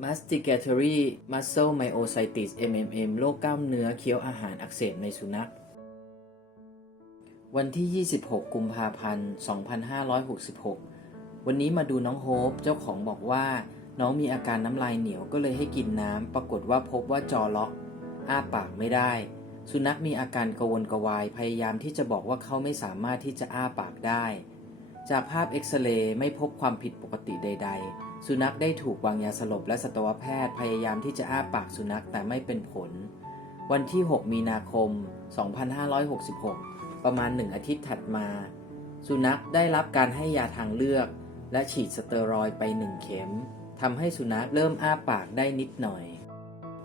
Masticatory Muscle Myositis MMM โรคกล้ามเนื้อเคี้ยวอาหารอักเสบในสุนัข วันที่ 26 กุมภาพันธ์ 2566 วันนี้มาดูน้องโฮป เจ้าของบอกว่าน้องมีอาการน้ำลายเหนียวก็เลยให้กินน้ำ ปรากฏว่าพบว่าจอล็อก อ้าปากไม่ได้ สุนัขมีอาการกระวนกระวาย พยายามที่จะบอกว่าเขาไม่สามารถที่จะอ้าปากได้ จากภาพเอ็กซเรย์ไม่พบความผิดปกติใด ๆ สุนัขได้ถูกวางยาสลบและสัตวแพทย์พยายามที่จะอ้าปากสุนัขแต่ไม่เป็นผล วันที่ 6 มีนาคม 2566 ประมาณหนึ่งอาทิตย์ถัดมา สุนัขได้รับการให้ยาทางเลือก และฉีดสเตียรอยด์ไปหนึ่งเข็มทำให้สุนัขเริ่มอ้าปากได้นิดหน่อย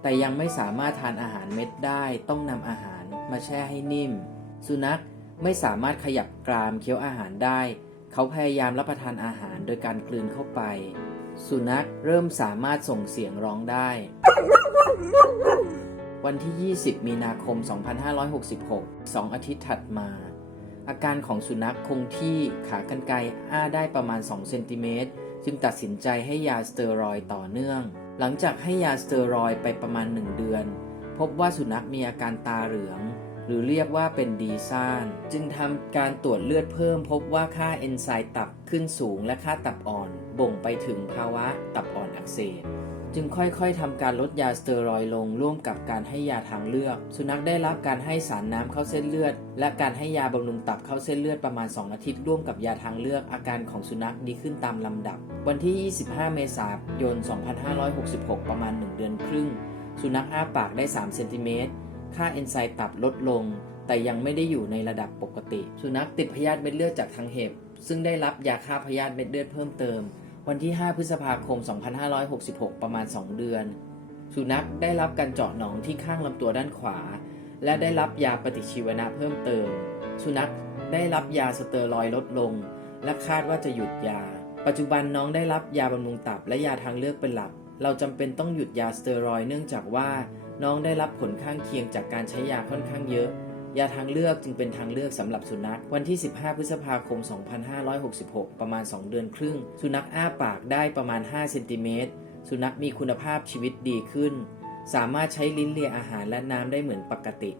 แต่ยังไม่สามารถทานอาหารเม็ดได้ต้องนำอาหารมาแช่ให้นิ่ม สุนัขไม่สามารถขยับกรามเคี้ยวอาหารได้ เขาพยายามรับประทานอาหารโดยการกลืนเข้าไป สุนัขเริ่มสามารถส่งเสียงร้องได้ วันที่ 20 มีนาคม 2566 2 อาทิตย์ถัดมา อาการของสุนัขคงที่ขากรรไกรอ้าได้ประมาณ 2 เซนติเมตร จึงตัดสินใจให้ยาสเตียรอยด์ต่อเนื่อง หลังจากให้ยาสเตียรอยด์ไปประมาณ 1 เดือน พบว่าสุนัขมีอาการตาเหลือง หรือเรียกว่าเป็นดีซ่านจึงทำการตรวจเลือดเพิ่มพบว่าค่าเอนไซม์ตับขึ้นสูงและค่าตับอ่อน บ่งไปถึงภาวะตับอ่อนอักเสบจึงค่อยๆทำการลดยาสเตียรอยด์ลงร่วมกับการให้ยาทางเลือก สุนัขได้รับการให้สารน้ำเข้าเส้นเลือด และการให้ยาบำรุงตับเข้าเส้นเลือดประมาณ 2 อาทิตย์ร่วมกับยาทางเลือกอาการของสุนัขดีขึ้นตามลำดับ วันที่ 25 เมษายน 2566 ประมาณ 1 เดือนครึ่ง สุนัขอ้าปากได้ 3 เซนติเมตร ค่าเอนไซม์ตับลดลง แต่ยังไม่ได้อยู่ในระดับปกติ สุนัขติดพยาธิเม็ดเลือดจากทางเห็บ ซึ่งได้รับยาฆ่าพยาธิเม็ดเลือดเพิ่มเติม วันที่ 5 พฤษภาคม 2566 ประมาณ 2 เดือน สุนัขได้รับการเจาะหนองที่ข้างลำตัวด้านขวา และได้รับยาปฏิชีวนะเพิ่มเติม สุนัขได้รับยาสเตียรอยลดลง และคาดว่าจะหยุดยา ปัจจุบันน้องได้รับยาบำรุงตับและยาทางเลือกเป็นหลัก เราจำเป็นต้องหยุดยาสเตียรอยเนื่องจากว่า น้องได้รับผลข้างเคียงจากการใช้ยาค่อนข้างเยอะ ยาทางเลือกจึงเป็นทางเลือกสำหรับสุนัข วันที่ 15 พฤษภาคม 2566 ประมาณ 2 เดือนครึ่ง สุนัขอ้าปากได้ประมาณ 5 เซนติเมตร สุนัขมีคุณภาพชีวิตดีขึ้น สามารถใช้ลิ้นเลียอาหารและน้ำได้เหมือนปกติ